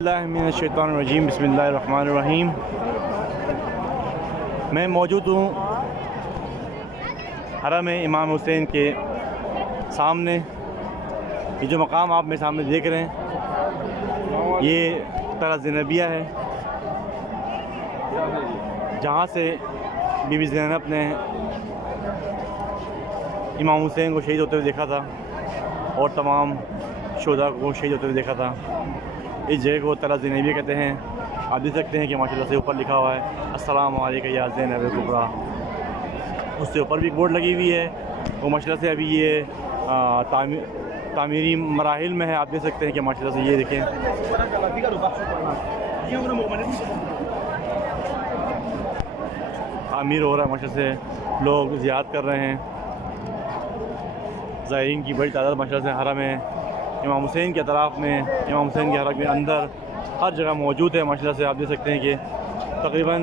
बिस्मिल्लाहिर्रहमानिर्रहीम बिस्मिल्लाहिर्रहमानिर्रहीम। मैं मौजूद हूँ हरम इमाम हुसैन के सामने। ये जो मकाम आप मेरे सामने देख रहे हैं ये तरा ज़ैनबिया है, जहाँ से बीबी ज़ैनब ने इमाम हुसैन को शहीद होते हुए देखा था और तमाम शोधा को शहीद होते हुए देखा था। इस जगह को तरा ज़ैनबिया कहते हैं। आप देख सकते हैं कि माशाल्लाह से ऊपर लिखा हुआ है अस्सलामु अलैका या ज़ैनब कुबरा। उससे ऊपर भी एक बोर्ड लगी हुई है। वो माशाल्लाह से अभी ये तामीरी मराहिल में है। आप देख सकते हैं कि माशाल्लाह से ये देखें, तामीर हो रहा है। माशाल्लाह से लोग ज़ियारत कर रहे हैं। ज़ायरीन की बड़ी तादाद माशाल्लाह से हरम में इमाम हुसैन के अतराफ़ में, इमाम हुसैन के हरम के अंदर हर जगह मौजूद है। माशाल्लाह से आप देख सकते हैं कि तकरीबन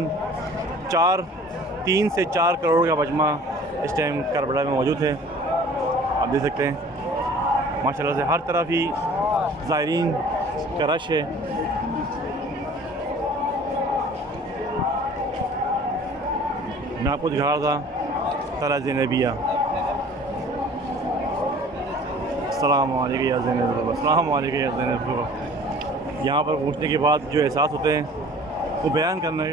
3 से 4 करोड़ का मजमा इस टाइम करबला में मौजूद है। आप देख सकते हैं माशाल्लाह से हर तरफ ही ज़ायरीन का रश है। मैं आपको दिखा रहा था तरा ज़ैनबिया। अस्सलामु अलैका या ज़ैनब, अस्सलामु अलैका या ज़ैनब। यहाँ पर पहुँचने के बाद जो एहसास होते हैं वो बयान करना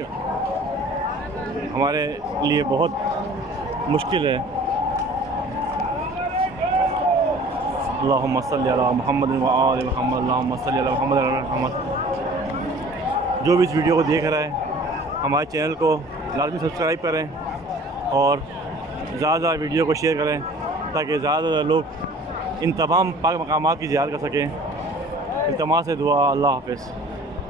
हमारे लिए बहुत मुश्किल है। अल्लाहुम्मा सल्ली अला मुहम्मद व आलि मुहम्मद, अल्लाहुम्मा सल्ली अला मुहम्मद व आलि मुहम्मद। जो भी इस वीडियो को देख रहा है हमारे चैनल को लाज़मी सब्सक्राइब करें और ज़्यादा वीडियो को शेयर करें ताकि ज़्यादा लोग इन तमाम पाक मकामात की ज़ियारत कर सकें। इल्तिमास है दुआ। अल्लाह हाफ़िज़।